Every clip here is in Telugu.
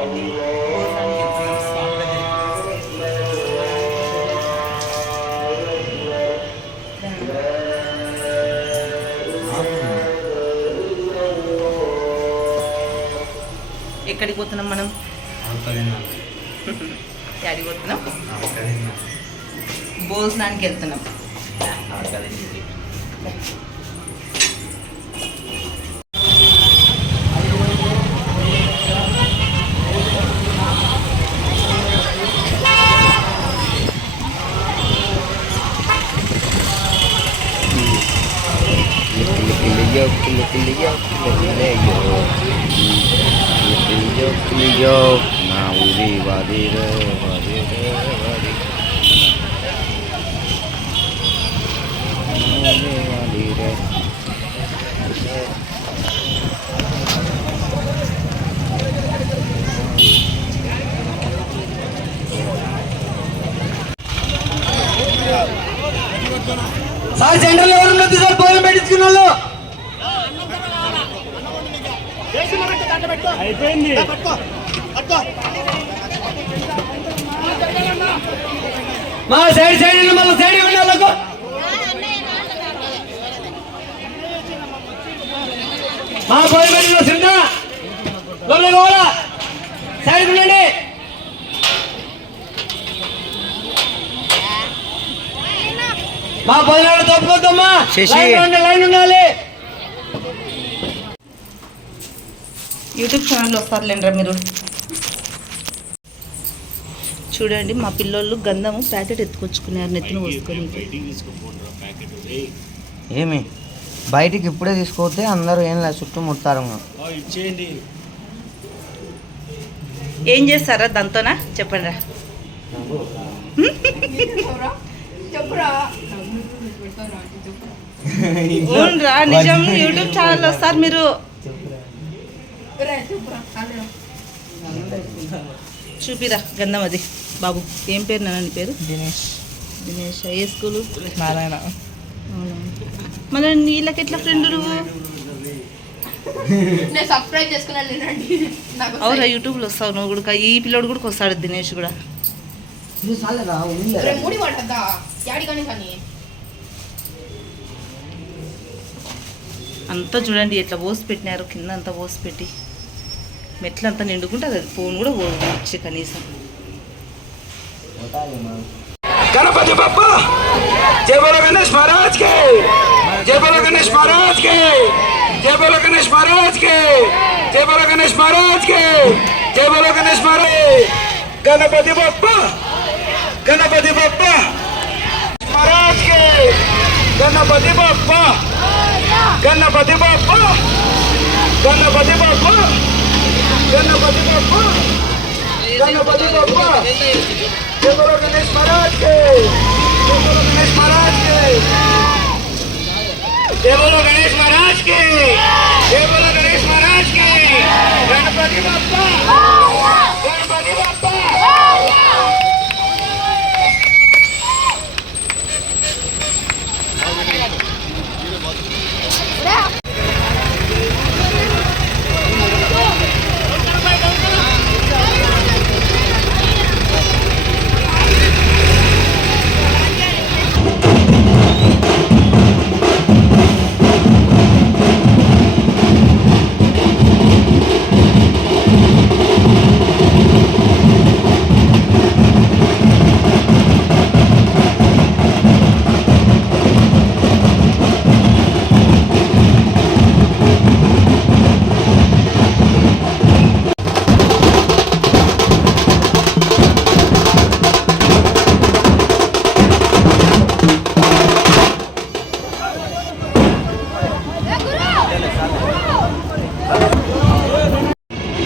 భోజనానికి వెళ్తున్నాం స్వామి దగ్గరికి. ఎక్కడికి పోతున్నాం మనం? ఎక్కడికి పోతున్నాం? భోజనానికి వెళ్తున్నాం. సార్ సెంట్రల్ ఎవరు ఉండొద్దు సార్, భోజనం పెట్టించుకున్న వాళ్ళు. అయిపోయింది. మా సైడ్ సైడ్ మళ్ళీ సైడ్ ఇవ్వండి వాళ్ళకు. మా భోజనం పెట్టిన శ్రద్ధ లోపలికి పోవాలా, సైడ్ ఉండండి. మా భోజనాలు తప్పుకోద్దమ్మా, లైన్ ఉండాలి. యూట్యూబ్ ఛానల్లో వస్తారులేండ్రా మీరు. చూడండి మా పిల్లోళ్ళు గంధము ప్యాకెట్ ఎత్తుకొచ్చుకున్నారు నెత్తిన పోసుకొని. ఏమి బయటికి ఇప్పుడే తీసుకోతే అందరూ ఏం లేదు చుట్టూ ముడతారు. ఏం చేస్తారా దాంతోనా చెప్పండి రా. అవునరా నిజం, యూట్యూబ్ ఛానల్ వస్తారు మీరు. చూపిరా గంధం అది. బాబు ఏం పేరు నాన్న నీ పేరు? దినేష్. దినేష్. ఏ స్కూలు? నారాయణ. మళ్ళీ నీళ్ళకి ఎట్లా ఫ్రెండ్ నువ్వు? అవురా యూట్యూబ్లో వస్తావు నువ్వు కూడా. ఈ పిల్లోడు కూడా వస్తాడు దినేష్ కూడా. అంతా చూడండి ఎట్లా పోసి పెట్టినారు, కింద అంతా పోసి పెట్టి మెట్లంతా నిండుకుంటుంది. అది ఫోన్ కూడా వచ్చి కనీసం. గణపతి బప్పా జై బోలో గణేష్ మహారాజ్ కే, జై బోలో గణేష్ మహారాజ్ కే, జై బోలో గణేష్ మహారాజ్ కే, జై బోలో గణేష్ మహారాజ్ కే, జై బోలో గణేష్ మహారాజ్. గణపతి బప్పా, గణపతి బప్పా మహారాజ్ కే, గణపతి బప్పా, గణపతి బప్పా, గణపతి బప్పా, గణపతి బప్పా, गणपति बप्पा जय बोलो गणेश महाराज के, जय बोलो गणेश महाराज के, जय बोलो गणेश महाराज के, जय बोलो गणेश महाराज के. गणपति बप्पा, गणपति बप्पा.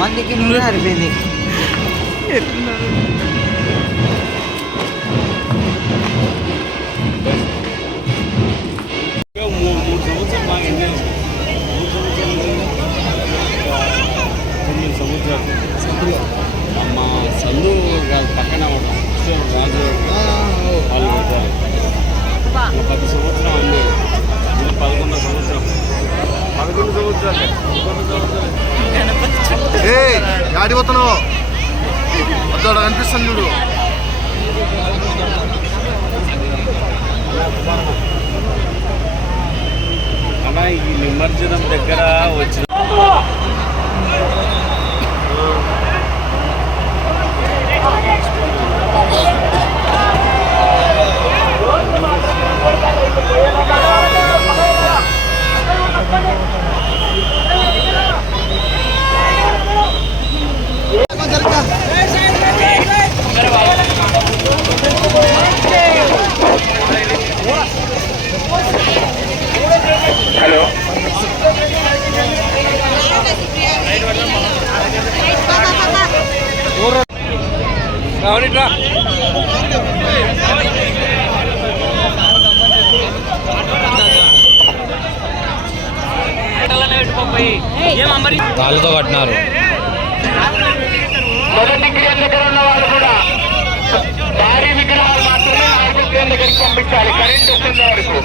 మందికి ముందు సరిపోయింది. మా సందు పక్కన రాజు వాళ్ళు పెట్టారు. 10 సంవత్సరం అన్నీ 11వ సంవత్సరం 11 సంవత్సరాలు. ఏ ఆడిపోతున్నావు? అక్కడ కనిపిస్తుంది చూడు. అలా ఈ నిమజ్జనం దగ్గర వచ్చిన హలో తాళ్ళతో కట్టినారు. మొదటి క్రియ దగ్గర ఉన్న వాళ్ళు కూడా భారీ విగ్రహాలు మాత్రమే ఆర్డర్ క్రియ దగ్గరికి పంపించాలి కరెంట్ వస్తున్న వరకు.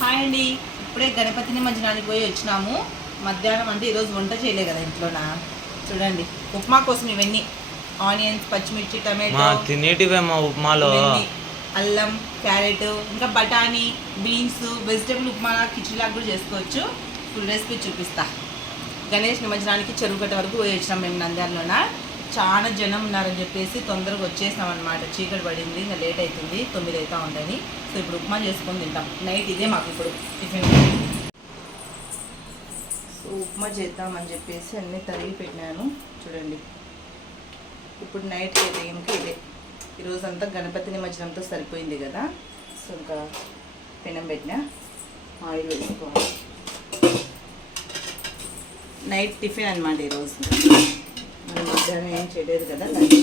హాయ్ అండి, ఇప్పుడే గణపతి నిమజ్జనానికి పోయి వచ్చినాము. మధ్యాహ్నం అంటే ఈరోజు వంట చేయలే కదా ఇంట్లోనా. చూడండి ఉప్మా కోసం ఇవన్నీ ఆనియన్స్, పచ్చిమిర్చి, టమాటో, తినేటివే మా ఉప్మాలో అల్లం, క్యారెట్, ఇంకా బఠానీ, బీన్స్, వెజిటేబుల్ ఉప్మా కిచిడిలాగా కూడా చేసుకోవచ్చు. ఫుల్ రెసిపీ చూపిస్తా. గణేష్ నిమజ్జనానికి చెరువుగట్ట వరకు పోయి వచ్చినాం మేము నంద్యాలలోన. చాలా జనం ఉన్నారని చెప్పేసి తొందరగా వచ్చేసినాం అనమాట. చీకటి పడింది, ఇంకా లేట్ అవుతుంది, 9 అవుతా ఉంటుంది. సో ఇప్పుడు ఉప్మా చేసుకొని తింటాం. నైట్ ఇదే మాకు ఇప్పుడు టిఫిన్. సో ఉప్మా చేద్దామని చెప్పేసి అన్నీ తరిగి పెట్టినాను. చూడండి ఇప్పుడు నైట్ టైంకి ఇదే. ఈరోజంతా గణపతి నిమజ్జనంతో సరిపోయింది కదా. సో ఇంకా పెనం పెట్టినా, ఆయిల్ వేసుకోవాలి. నైట్ టిఫిన్ అనమాట ఈరోజు. మనం మధ్యాహ్నం ఏం చేయలేదు కదా లంచ్.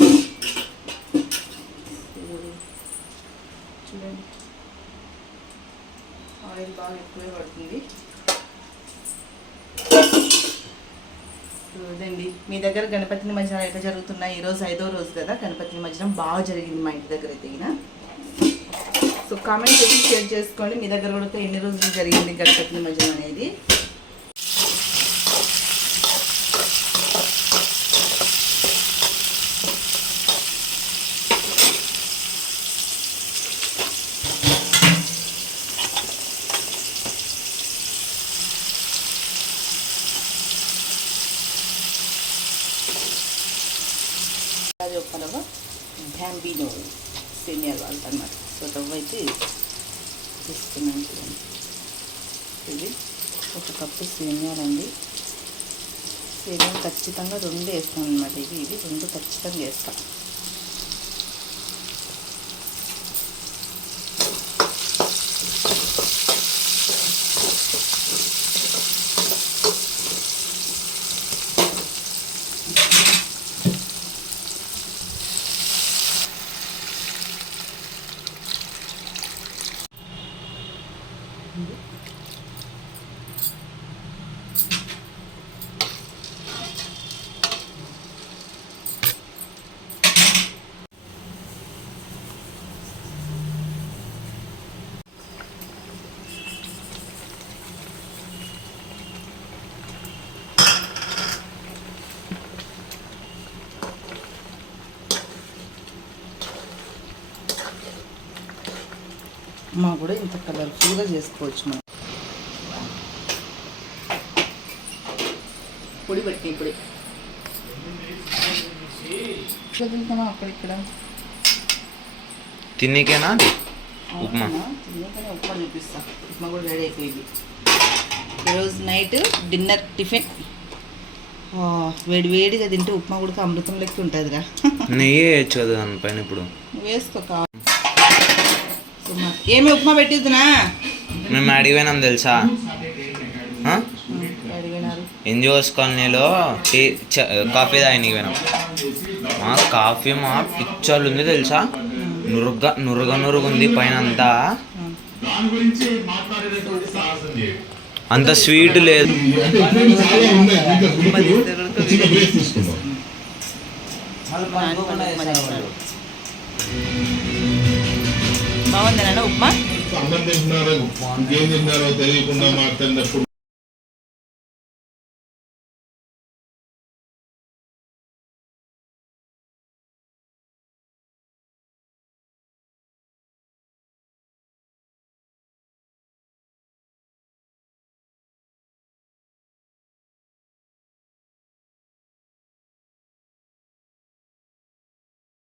చూడండి ఆయిల్ బాగా ఎక్కువే పడుతుంది. చూడండి మీ దగ్గర గణపతి నిమజ్జనాలు ఎట్లా జరుగుతున్నాయి? ఈరోజు 5వ రోజు కదా గణపతి నిమజ్జనం. బాగా జరిగింది మా ఇంటి దగ్గర అయితే. సో కామెంట్ చేసి షేర్ చేసుకోండి, మీ దగ్గర కూడా ఎన్ని రోజులు జరిగింది గణపతి నిమజ్జనం అనేది. అది ఒక రవ్వ బ్యాంబినో సేమియా వాళ్ళు అన్నమాట. సో రవ్వ అయితే తీసుకున్నాను. చూడండి ఇది 1 కప్పు సేమియాలండి. సేమియా ఖచ్చితంగా 2 వేస్తాను అనమాట. ఇది 2 ఖచ్చితంగా వేస్తాను. ఉప్మా కూడా ఇంత కలర్ఫుల్గా చేసుకోవచ్చు మనం. పొడి పట్టి పొడి చదువుతామా అక్కడిక్కడ తిన్నీకేనా అది ఉప్మా తినేకనే ఉప్మా చూపిస్తా. ఉప్మా కూడా రెడీ అయిపోయింది. ఈరోజు నైట్ డిన్నర్ టిఫిన్ వేడి వేడిగా తింటే ఉప్మా కూడా అమృతం లెక్క ఉంటుందిరా. నెయ్యి వేయచ్చు కదా దానిపైన ఇప్పుడు వేసుకో ఏమి ఉప్మా పెట్టిద్దునా మేము అడిగిపోయినాం తెలుసా అడిగినారు. ఎన్జిఓస్ కాలనీలో కాఫీ తాగనికి పోయినాం. మా కాఫీ మా పిచ్చోళ్ళు ఉంది తెలుసా, నురుగ ఉంది పైన అంతా, అంత స్వీట్ లేదు. బాగుంది నాన్న ఉప్మా. అన్నం తింటున్నారో ఇంకేం తింటున్నారో తెలియకుండా మాట్లాడినప్పుడు